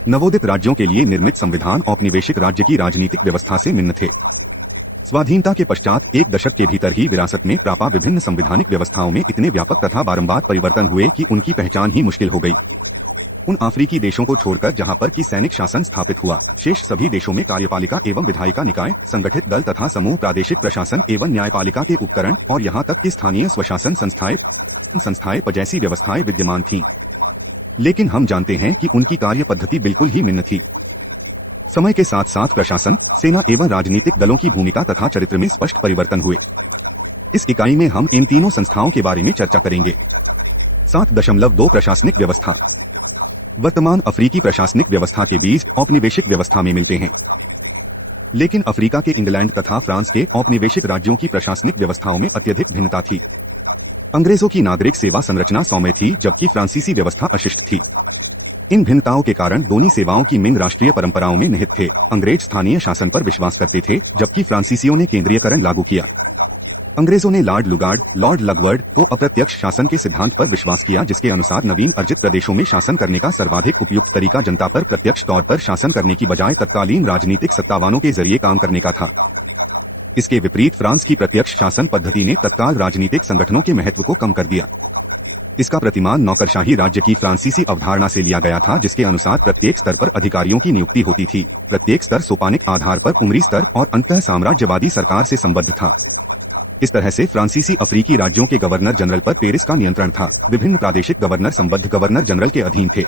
नवोदित राज्यों के लिए निर्मित संविधान औपनिवेशिक राज्य की राजनीतिक व्यवस्था से भिन्न थे। स्वाधीनता के पश्चात एक दशक के भीतर ही विरासत में प्राप्त विभिन्न संवैधानिक व्यवस्थाओं में इतने व्यापक तथा बारंबार परिवर्तन हुए कि उनकी पहचान ही मुश्किल हो गई। उन अफ्रीकी देशों को छोड़कर जहां पर कि सैनिक शासन स्थापित हुआ, शेष सभी देशों में कार्यपालिका एवं विधायिका निकाय, संगठित दल तथा समूह, प्रादेशिक प्रशासन एवं न्यायपालिका के उपकरण और यहां तक कि स्थानीय स्वशासन संस्थाएं जैसी व्यवस्थाएं विद्यमान थीं। लेकिन हम जानते हैं कि उनकी कार्य पद्धति बिल्कुल ही भिन्न थी। समय के साथ साथ प्रशासन, सेना एवं राजनीतिक दलों की भूमिका तथा चरित्र में स्पष्ट परिवर्तन हुए। इस इकाई में हम इन तीनों संस्थाओं के बारे में चर्चा करेंगे। 7.2 प्रशासनिक व्यवस्था। वर्तमान अफ्रीकी प्रशासनिक व्यवस्था के बीज औपनिवेशिक व्यवस्था में मिलते हैं, लेकिन अफ्रीका के इंग्लैंड तथा फ्रांस के औपनिवेशिक राज्यों की प्रशासनिक व्यवस्थाओं में अत्यधिक भिन्नता थी। अंग्रेजों की नागरिक सेवा संरचना सौम्य थी, जबकि फ्रांसीसी व्यवस्था अशिष्ट थी। इन भिन्नताओं के कारण दोनों सेवाओं की मिंग राष्ट्रीय परंपराओं में निहित थे। अंग्रेज स्थानीय शासन पर विश्वास करते थे, जबकि फ्रांसीसियों ने केंद्रीयकरण लागू किया। अंग्रेजों ने लॉर्ड लगवर्ड को अप्रत्यक्ष शासन के सिद्धांत पर विश्वास किया, जिसके अनुसार नवीन अर्जित प्रदेशों में शासन करने का सर्वाधिक उपयुक्त तरीका जनता पर प्रत्यक्ष तौर पर शासन करने की बजाय तत्कालीन राजनीतिक सत्तावानों के जरिए काम करने का था। इसके विपरीत फ्रांस की प्रत्यक्ष शासन पद्धति ने तत्काल राजनीतिक संगठनों के महत्व को कम कर दिया। इसका प्रतिमान नौकरशाही राज्य की फ्रांसीसी अवधारणा से लिया गया था, जिसके अनुसार प्रत्येक स्तर पर अधिकारियों की नियुक्ति होती थी। प्रत्येक स्तर सोपानिक आधार पर उमरी स्तर और अंतः साम्राज्यवादी सरकार से संबद्ध था। इस तरह से फ्रांसीसी अफ्रीकी राज्यों के गवर्नर जनरल पर पेरिस का नियंत्रण था। विभिन्न प्रादेशिक गवर्नर संबद्ध गवर्नर जनरल के अधीन थे।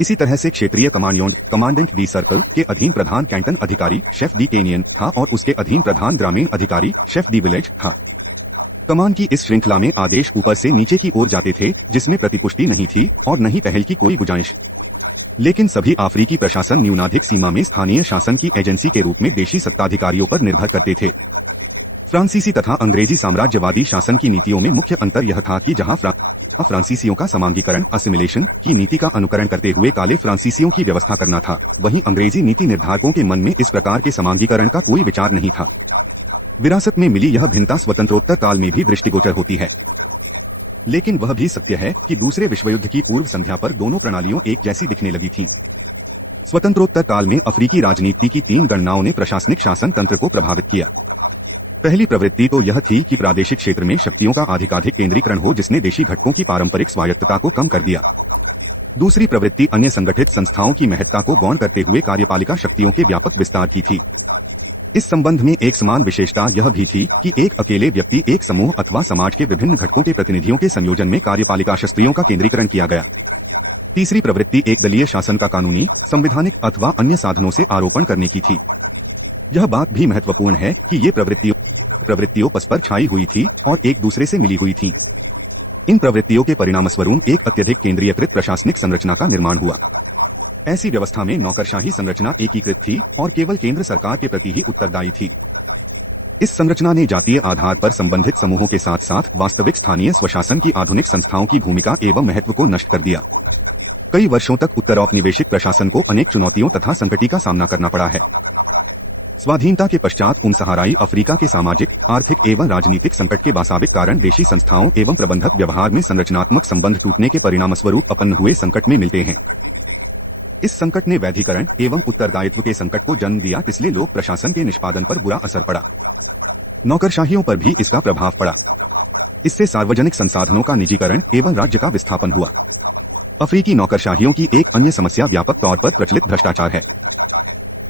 इसी तरह से क्षेत्रीय कमांडेंट डी सर्कल के अधीन प्रधान कैंटन अधिकारी शेफ डी कैनियन था और उसके अधीन प्रधान ग्रामीण अधिकारी शेफ डी विलेज था। कमान की इस श्रृंखला में आदेश ऊपर से नीचे की ओर जाते थे, जिसमें प्रतिपुष्टि नहीं थी और न ही पहल की कोई गुंजाइश। लेकिन सभी अफ्रीकी प्रशासन न्यूनाधिक सीमा में स्थानीय शासन की एजेंसी के रूप में देशी सत्ताधिकारियों पर निर्भर करते थे। फ्रांसीसी तथा अंग्रेजी साम्राज्यवादी शासन की नीतियों में मुख्य अंतर यह था कि जहां फ्रांसीसियों का समांगीकरण असिमिलेशन की नीति का अनुकरण करते हुए काले फ्रांसीसियों की व्यवस्था करना था, वहीं अंग्रेजी नीति निर्धारकों के मन में इस प्रकार के समांगीकरण का कोई विचार नहीं था। विरासत में मिली यह भिन्नता स्वतंत्रोत्तर काल में भी दृष्टिगोचर होती है, लेकिन वह भी सत्य है कि दूसरे विश्वयुद्ध की पूर्व संध्या पर दोनों प्रणालियों एक जैसी दिखने लगी थीं। स्वतंत्रोत्तर काल में अफ्रीकी राजनीति की 3 गणनाओं ने प्रशासनिक शासन तंत्र को प्रभावित किया। पहली प्रवृत्ति तो यह थी कि प्रादेशिक क्षेत्र में शक्तियों का अधिकाधिक केंद्रीकरण हो, जिसने देशी घटकों की पारंपरिक स्वायत्तता को कम कर दिया। दूसरी प्रवृत्ति अन्य संगठित संस्थाओं की महत्ता को गौण करते हुए कार्यपालिका शक्तियों के व्यापक विस्तार की थी। इस संबंध में एक समान विशेषता यह भी थी कि एक अकेले व्यक्ति एक समूह अथवा समाज के विभिन्न घटकों के प्रतिनिधियों के संयोजन में कार्यपालिका शस्त्रियों का केंद्रीकरण किया गया। तीसरी प्रवृत्ति एक दलीय शासन का कानूनी, संवैधानिक अथवा अन्य साधनों से आरोपण करने की थी। यह बात भी महत्वपूर्ण है कि ये प्रवृत्तियों परस्पर छाई हुई थी और एक दूसरे से मिली हुई थीं। इन प्रवृत्तियों के परिणामस्वरूप एक अत्यधिक केंद्रीयकृत प्रशासनिक संरचना का निर्माण हुआ। ऐसी व्यवस्था में नौकरशाही संरचना एकीकृत थी और केवल केंद्र सरकार के प्रति ही उत्तरदायी थी। इस संरचना ने जातीय आधार पर संबंधित समूहों के साथ साथ वास्तविक स्थानीय स्वशासन की आधुनिक संस्थाओं की भूमिका एवं महत्व को नष्ट कर दिया। कई वर्षों तक उत्तरौपनिवेशिक प्रशासन को अनेक चुनौतियों तथा संकटी का सामना करना पड़ा है। स्वाधीनता के पश्चात उपसहाराई अफ्रीका के सामाजिक, आर्थिक एवं राजनीतिक संकट के वास्तविक कारण देशी संस्थाओं एवं प्रबंधक व्यवहार में संरचनात्मक संबंध टूटने के परिणामस्वरूप उत्पन्न हुए संकट में मिलते हैं। इस संकट ने वैधीकरण एवं उत्तरदायित्व के संकट को जन्म दिया, इसलिए लोक प्रशासन के निष्पादन पर बुरा असर पड़ा। नौकरशाहियों पर भी इसका प्रभाव पड़ा। इससे सार्वजनिक संसाधनों का निजीकरण एवं राज्य का विस्थापन हुआ। अफ्रीकी नौकरशाहियों की एक अन्य समस्या व्यापक तौर पर प्रचलित भ्रष्टाचार है।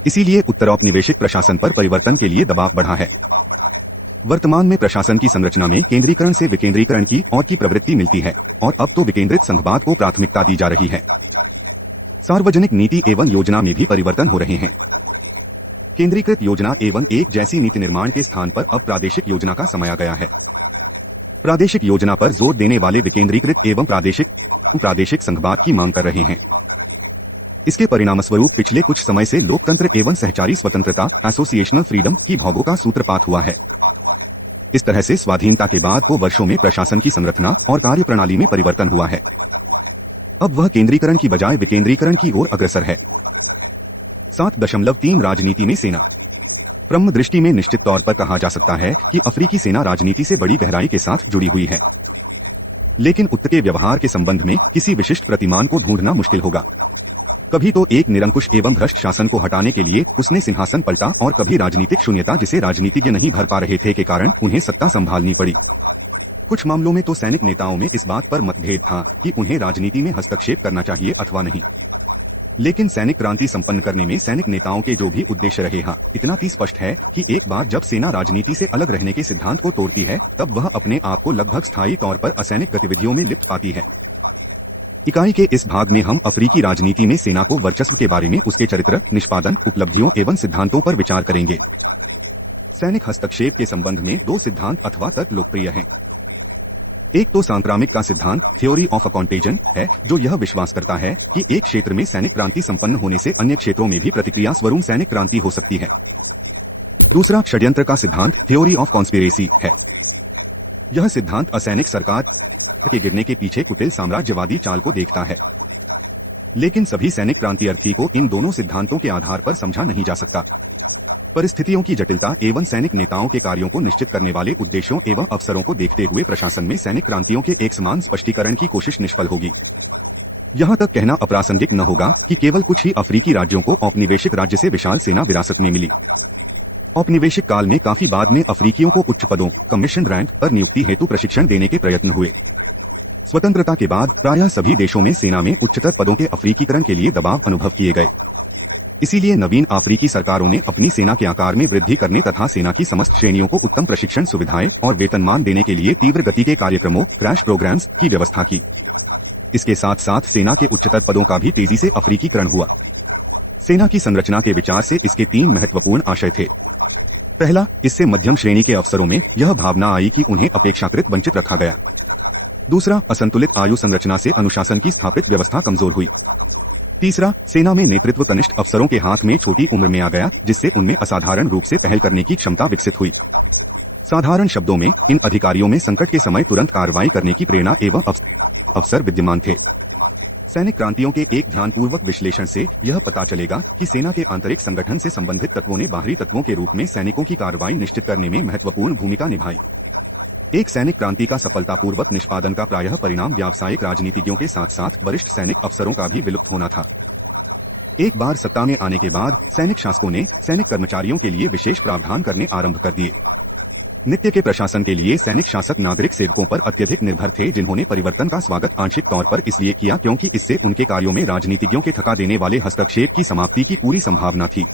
इसीलिए उत्तरौपनिवेशिक प्रशासन पर परिवर्तन के लिए दबाव बढ़ा है। वर्तमान में प्रशासन की संरचना में केंद्रीकरण से विकेंद्रीकरण की और की प्रवृत्ति मिलती है और अब तो विकेंद्रित संघवाद को प्राथमिकता दी जा रही है। सार्वजनिक नीति एवं योजना में भी परिवर्तन हो रहे हैं। केंद्रीकृत योजना एवं एक जैसी नीति निर्माण के स्थान पर अब प्रादेशिक योजना का समय आ गया है। प्रादेशिक योजना पर जोर देने वाले विकेंद्रीकृत एवं प्रादेशिक संघवाद की मांग कर रहे हैं। इसके परिणामस्वरूप पिछले कुछ समय से लोकतंत्र एवं सहचारी स्वतंत्रता एसोसिएशनल फ्रीडम की भोगों का सूत्रपात हुआ है। इस तरह से स्वाधीनता के बाद को वर्षों में प्रशासन की संरचना और कार्यप्रणाली में परिवर्तन हुआ है। अब वह केंद्रीकरण की बजाय विकेंद्रीकरण की ओर अग्रसर है। 7.3 राजनीति में सेना। ब्रह्म दृष्टि में निश्चित तौर पर कहा जा सकता है कि अफ्रीकी सेना राजनीति से बड़ी गहराई के साथ जुड़ी हुई है, लेकिन उत्तर के व्यवहार के संबंध में किसी विशिष्ट प्रतिमान को ढूंढना मुश्किल होगा। कभी तो एक निरंकुश एवं भ्रष्ट शासन को हटाने के लिए उसने सिंहासन पलटा और कभी राजनीतिक शून्यता जिसे राजनीतिज्ञ नहीं भर पा रहे थे के कारण उन्हें सत्ता संभालनी पड़ी। कुछ मामलों में तो सैनिक नेताओं में इस बात पर मतभेद था कि उन्हें राजनीति में हस्तक्षेप करना चाहिए अथवा नहीं, लेकिन सैनिक क्रांति संपन्न करने में सैनिक नेताओं के जो भी उद्देश्य रहे हैं, इतना ही स्पष्ट है कि एक बार जब सेना राजनीति से अलग रहने के सिद्धांत को तोड़ती है तब वह अपने आप को लगभग स्थायी तौर पर असैनिक गतिविधियों में लिप्त पाती है। इकाई के इस भाग में हम अफ्रीकी राजनीति में सेना को वर्चस्व के बारे में, उसके चरित्र, निष्पादन, उपलब्धियों एवं सिद्धांतों पर विचार करेंगे। सैनिक हस्तक्षेप के संबंध में दो सिद्धांत अथवा तर्क लोकप्रिय हैं। एक तो सांक्रामिक का सिद्धांत थ्योरी ऑफ अ कॉन्टेजन है, जो यह विश्वास करता है कि एक क्षेत्र में सैनिक क्रांति संपन्न होने से अन्य क्षेत्रों में भी प्रतिक्रिया स्वरूप सैनिक क्रांति हो सकती है। दूसरा षड्यंत्र का सिद्धांत थ्योरी ऑफ कॉन्स्पिरेसी है। यह सिद्धांत असैनिक सरकार के गिरने के पीछे कुटिल साम्राज्यवादी चाल को देखता है, लेकिन सभी सैनिक क्रांति अर्थी को इन दोनों सिद्धांतों के आधार पर समझा नहीं जा सकता। परिस्थितियों की जटिलता एवं सैनिक नेताओं के कार्यों को निश्चित करने वाले उद्देश्यों एवं अवसरों को देखते हुए प्रशासन में सैनिक क्रांतियों के एक समान स्पष्टीकरण की कोशिश निष्फल होगी। यहां तक कहना अप्रासंगिक न होगा कि केवल कुछ ही अफ्रीकी राज्यों को औपनिवेशिक राज्य से विशाल सेना विरासत में मिली। औपनिवेशिक काल में काफी बाद में अफ्रीकियों को उच्च पदों, कमीशन रैंक पर नियुक्ति हेतु प्रशिक्षण देने के प्रयत्न हुए। स्वतंत्रता के बाद प्रायः सभी देशों में सेना में उच्चतर पदों के अफ्रीकीकरण के लिए दबाव अनुभव किए गए। इसीलिए नवीन अफ्रीकी सरकारों ने अपनी सेना के आकार में वृद्धि करने तथा सेना की समस्त श्रेणियों को उत्तम प्रशिक्षण सुविधाएं और वेतनमान देने के लिए तीव्र गति के कार्यक्रमों, क्रैश प्रोग्राम्स की व्यवस्था की। इसके साथ साथ सेना के उच्चतर पदों का भी तेजी से अफ्रीकीकरण हुआ। सेना की संरचना के विचार से इसके 3 महत्वपूर्ण आशय थे। पहला, इससे मध्यम श्रेणी के अफसरों में यह भावना आई कि उन्हें अपेक्षाकृत वंचित रखा गया। दूसरा, असंतुलित आयु संरचना से अनुशासन की स्थापित व्यवस्था कमजोर हुई। तीसरा, सेना में नेतृत्व कनिष्ठ अफसरों के हाथ में छोटी उम्र में आ गया, जिससे उनमें असाधारण रूप से पहल करने की क्षमता विकसित हुई। साधारण शब्दों में इन अधिकारियों में संकट के समय तुरंत कार्रवाई करने की प्रेरणा एवं अवसर विद्यमान थे। सैनिक क्रांतियों के एक ध्यानपूर्वक विश्लेषण से यह पता चलेगा कि सेना के आंतरिक संगठन से संबंधित तत्वों ने बाहरी तत्वों के रूप में सैनिकों की कार्रवाई निश्चित करने में महत्वपूर्ण भूमिका निभाई। एक सैनिक क्रांति का सफलतापूर्वक निष्पादन का प्रायः परिणाम व्यावसायिक राजनीतिज्ञों के साथ साथ वरिष्ठ सैनिक अफसरों का भी विलुप्त होना था। एक बार सत्ता में आने के बाद सैनिक शासकों ने सैनिक कर्मचारियों के लिए विशेष प्रावधान करने आरंभ कर दिए। नित्य के प्रशासन के लिए सैनिक शासक नागरिक सेवकों पर अत्यधिक निर्भर थे, जिन्होंने परिवर्तन का स्वागत आंशिक तौर पर इसलिए किया क्योंकि इससे उनके कार्यों में राजनीतिज्ञों के थका देने वाले हस्तक्षेप की समाप्ति की पूरी संभावना थी।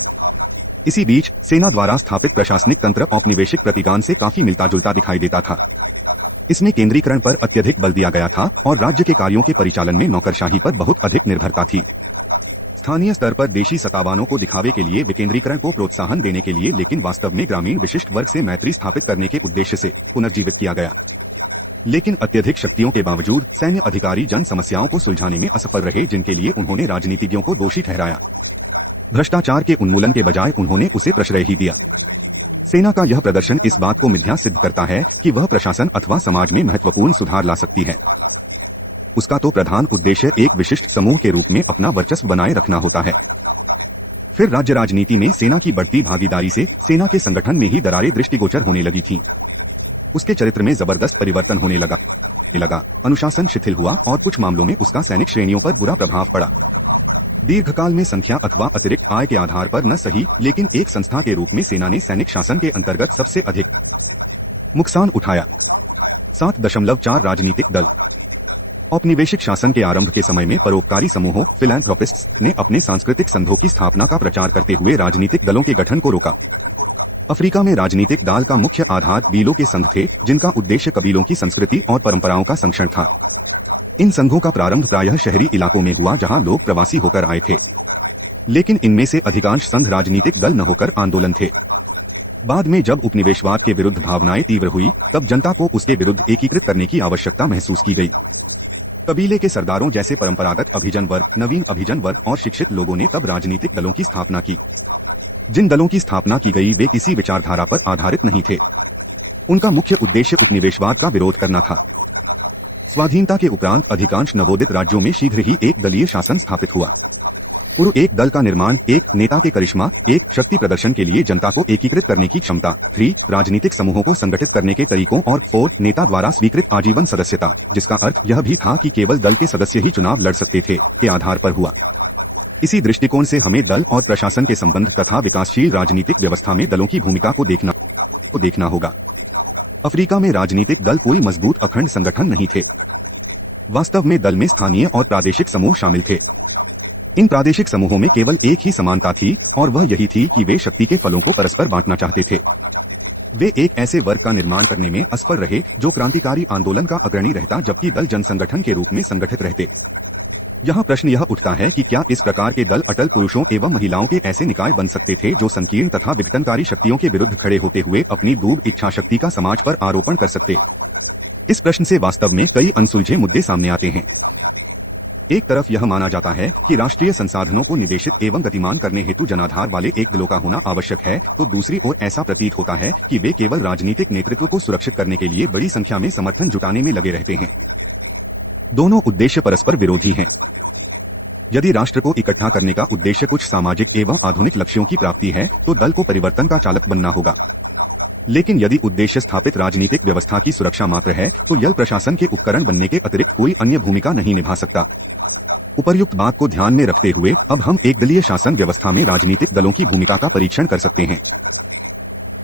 इसी बीच सेना द्वारा स्थापित प्रशासनिक तंत्र औपनिवेशिक प्रतिगान से काफी मिलता जुलता दिखाई देता था। इसमें केंद्रीकरण पर अत्यधिक बल दिया गया था और राज्य के कार्यों के परिचालन में नौकरशाही पर बहुत अधिक निर्भरता थी। स्थानीय स्तर पर देशी सत्तावानों को दिखावे के लिए विकेंद्रीकरण को प्रोत्साहन देने के लिए, लेकिन वास्तव में ग्रामीण विशिष्ट वर्ग से मैत्री स्थापित करने के उद्देश्य से पुनर्जीवित किया गया। लेकिन अत्यधिक शक्तियों के बावजूद सैन्य अधिकारी जन समस्याओं को सुलझाने में असफल रहे, जिनके लिए उन्होंने राजनीतिज्ञों को दोषी ठहराया। भ्रष्टाचार के उन्मूलन के बजाय उन्होंने उसे प्रश्रय ही दिया। सेना का यह प्रदर्शन इस बात को मिथ्या सिद्ध करता है कि वह प्रशासन अथवा समाज में महत्वपूर्ण सुधार ला सकती है। उसका तो प्रधान उद्देश्य एक विशिष्ट समूह के रूप में अपना वर्चस्व बनाए रखना होता है। फिर राज्य राजनीति में सेना की बढ़ती भागीदारी से सेना के संगठन में ही दरारें दृष्टिगोचर होने लगी थीं। उसके चरित्र में जबरदस्त परिवर्तन होने लगा, अनुशासन शिथिल हुआ और कुछ मामलों में उसका सैनिक श्रेणियों पर बुरा प्रभाव पड़ा। दीर्घकाल में संख्या अथवा अतिरिक्त आय के आधार पर न सही, लेकिन एक संस्था के रूप में सेना ने सैनिक शासन के अंतर्गत सबसे अधिक नुकसान उठाया। 7.4 राजनीतिक दल। औपनिवेशिक शासन के आरंभ के समय में परोपकारी समूहों फिलैंथ्रोपिस्ट्स ने अपने सांस्कृतिक संघों की स्थापना का प्रचार करते हुए राजनीतिक दलों के गठन को रोका। अफ्रीका में राजनीतिक दल का मुख्य आधार बीलों के संघ थे, जिनका उद्देश्य कबीलों की संस्कृति और परंपराओं का संरक्षण था। इन संघों का प्रारंभ प्रायः शहरी इलाकों में हुआ, जहां लोग प्रवासी होकर आए थे, लेकिन इनमें से अधिकांश संघ राजनीतिक दल न होकर आंदोलन थे। बाद में जब उपनिवेशवाद के विरुद्ध भावनाएं तीव्र हुई, तब जनता को उसके विरुद्ध एकीकृत करने की आवश्यकता महसूस की गई। कबीले के सरदारों जैसे परंपरागत अभिजन वर्ग, नवीन अभिजन वर्ग और शिक्षित लोगों ने तब राजनीतिक दलों की स्थापना की। जिन दलों की स्थापना की गई वे किसी विचारधारा पर आधारित नहीं थे। उनका मुख्य उद्देश्य उपनिवेशवाद का विरोध करना था। स्वाधीनता के उपरांत अधिकांश नवोदित राज्यों में शीघ्र ही एक दलीय शासन स्थापित हुआ। पूर्व एक दल का निर्माण, एक नेता के करिश्मा, एक शक्ति प्रदर्शन के लिए जनता को एकीकृत करने की क्षमता, 3 राजनीतिक समूहों को संगठित करने के तरीकों और 4 नेता द्वारा स्वीकृत आजीवन सदस्यता, जिसका अर्थ यह भी था कि केवल दल के सदस्य ही चुनाव लड़ सकते थे, के आधार पर हुआ। इसी दृष्टिकोण से हमें दल और प्रशासन के संबंध तथा विकासशील राजनीतिक व्यवस्था में दलों की भूमिका को देखना होगा। अफ्रीका में राजनीतिक दल कोई मजबूत अखंड संगठन नहीं थे। वास्तव में दल में स्थानीय और प्रादेशिक समूह शामिल थे। इन प्रादेशिक समूहों में केवल एक ही समानता थी और वह यही थी कि वे शक्ति के फलों को परस्पर बांटना चाहते थे। वे एक ऐसे वर्ग का निर्माण करने में असफल रहे जो क्रांतिकारी आंदोलन का अग्रणी रहता, जबकि दल जनसंगठन के रूप में संगठित रहते। यहाँ प्रश्न यह उठता है कि क्या इस प्रकार के दल अटल पुरुषों एवं महिलाओं के ऐसे निकाय बन सकते थे जो संकीर्ण तथा विघटनकारी शक्तियों के विरुद्ध खड़े होते हुए अपनी दूर इच्छा शक्ति का समाज पर आरोपण कर सकते? इस प्रश्न से वास्तव में कई अनसुलझे मुद्दे सामने आते हैं। एक तरफ यह माना जाता है कि राष्ट्रीय संसाधनों को निदेशित एवं गतिमान करने हेतु जनाधार वाले एक दलों का होना आवश्यक है, तो दूसरी ओर ऐसा प्रतीत होता है कि वे केवल राजनीतिक नेतृत्व को सुरक्षित करने के लिए बड़ी संख्या में समर्थन जुटाने में लगे रहते हैं। दोनों उद्देश्य परस्पर विरोधी हैं। यदि राष्ट्र को इकट्ठा करने का उद्देश्य कुछ सामाजिक एवं आधुनिक लक्ष्यों की प्राप्ति है, तो दल को परिवर्तन का चालक बनना होगा। लेकिन यदि उद्देश्य स्थापित राजनीतिक व्यवस्था की सुरक्षा मात्र है, तो दल प्रशासन के उपकरण बनने के अतिरिक्त कोई अन्य भूमिका नहीं निभा सकता। उपर्युक्त बात को ध्यान में रखते हुए अब हम एक दलीय शासन व्यवस्था में राजनीतिक दलों की भूमिका का परीक्षण कर सकते हैं।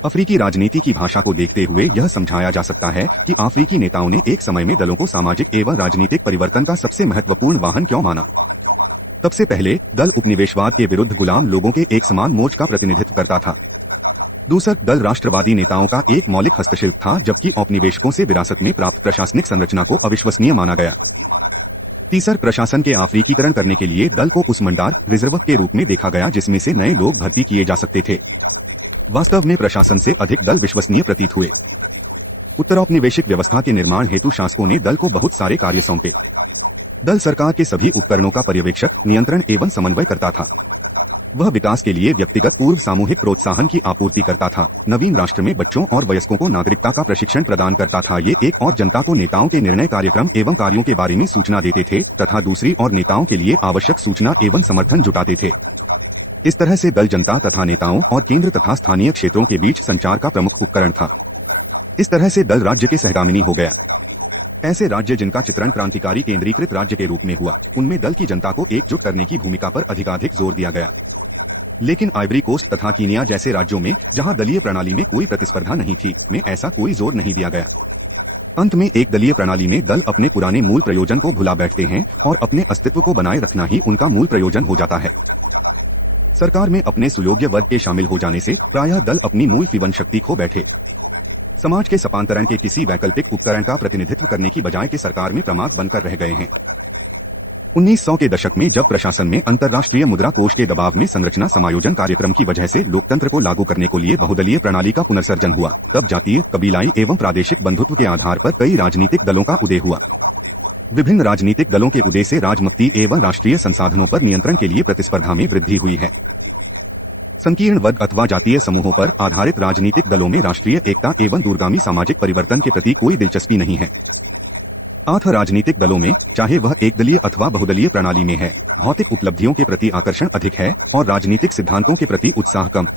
अफ्रीकी राजनीति की भाषा को देखते हुए यह समझाया जा सकता है कि अफ्रीकी नेताओं ने एक समय में दलों को सामाजिक एवं राजनीतिक परिवर्तन का सबसे महत्वपूर्ण वाहन क्यों माना। सबसे पहले दल उपनिवेशवाद के विरुद्ध गुलाम लोगों के एक समान मोर्च का प्रतिनिधित्व करता था। दूसरा दल राष्ट्रवादी नेताओं का एक मौलिक हस्तशिल्प था, जबकि औपनिवेशिकों से विरासत में प्राप्त प्रशासनिक संरचना को अविश्वसनीय माना गया। तीसरा प्रशासन के अफ्रीकीकरण करने के लिए दल को उस मंडार रिजर्व के रूप में देखा गया जिसमें से नए लोग भर्ती किए जा सकते थे। वास्तव में प्रशासन से अधिक दल विश्वसनीय प्रतीत हुए। उत्तरौपनिवेशिक व्यवस्था के निर्माण हेतु शासकों ने दल को बहुत सारे कार्य सौंपे। दल सरकार के सभी उपकरणों का पर्यवेक्षक, नियंत्रण एवं समन्वय करता था। वह विकास के लिए व्यक्तिगत पूर्व सामूहिक प्रोत्साहन की आपूर्ति करता था। नवीन राष्ट्र में बच्चों और वयस्कों को नागरिकता का प्रशिक्षण प्रदान करता था। ये एक और जनता को नेताओं के निर्णय कार्यक्रम एवं कार्यों के बारे में सूचना देते थे तथा दूसरी और नेताओं के लिए आवश्यक सूचना एवं समर्थन जुटाते थे। इस तरह से दल जनता तथा नेताओं और केंद्र तथा स्थानीय क्षेत्रों के बीच संचार का प्रमुख उपकरण था। इस तरह से दल राज्य के सहगामिनी हो गया। ऐसे राज्य जिनका चित्रण क्रांतिकारी केंद्रीकृत राज्य के रूप में हुआ, उनमें दल की जनता को एकजुट करने की भूमिका पर अधिकाधिक जोर दिया गया। लेकिन आइवरी कोस्ट तथा कीनिया जैसे राज्यों में, जहां दलीय प्रणाली में कोई प्रतिस्पर्धा नहीं थी, में ऐसा कोई जोर नहीं दिया गया। अंत में एक दलीय प्रणाली में दल अपने पुराने मूल प्रयोजन को भुला बैठते हैं और अपने अस्तित्व को बनाए रखना ही उनका मूल प्रयोजन हो जाता है। सरकार में अपने सुयोग्य वर्ग के शामिल हो जाने से प्रायः दल अपनी मूल फिवन शक्ति खो बैठे। समाज के सपांतरण के किसी वैकल्पिक उपकरण का प्रतिनिधित्व करने की बजाय के सरकार में प्रमाद बनकर रह गए हैं। 1900 के दशक में जब प्रशासन में अंतर्राष्ट्रीय मुद्रा कोष के दबाव में संरचना समायोजन कार्यक्रम की वजह से लोकतंत्र को लागू करने को लिए बहुदलीय प्रणाली का पुनर्सर्जन हुआ, तब जातीय, कबीलाई एवं प्रादेशिक बंधुत्व के आधार पर कई राजनीतिक दलों का उदय हुआ। विभिन्न राजनीतिक दलों के उदय से राजमक्ति एवं राष्ट्रीय संसाधनों पर नियंत्रण के लिए प्रतिस्पर्धा में वृद्धि हुई है। संकीर्ण वर्ग अथवा जातीय समूहों पर आधारित राजनीतिक दलों में राष्ट्रीय एकता एवं दूरगामी सामाजिक परिवर्तन के प्रति कोई दिलचस्पी नहीं है। अतः राजनीतिक दलों में, चाहे वह एकदलीय अथवा बहुदलीय प्रणाली में है, भौतिक उपलब्धियों के प्रति आकर्षण अधिक है और राजनीतिक सिद्धांतों के प्रति उत्साह कम।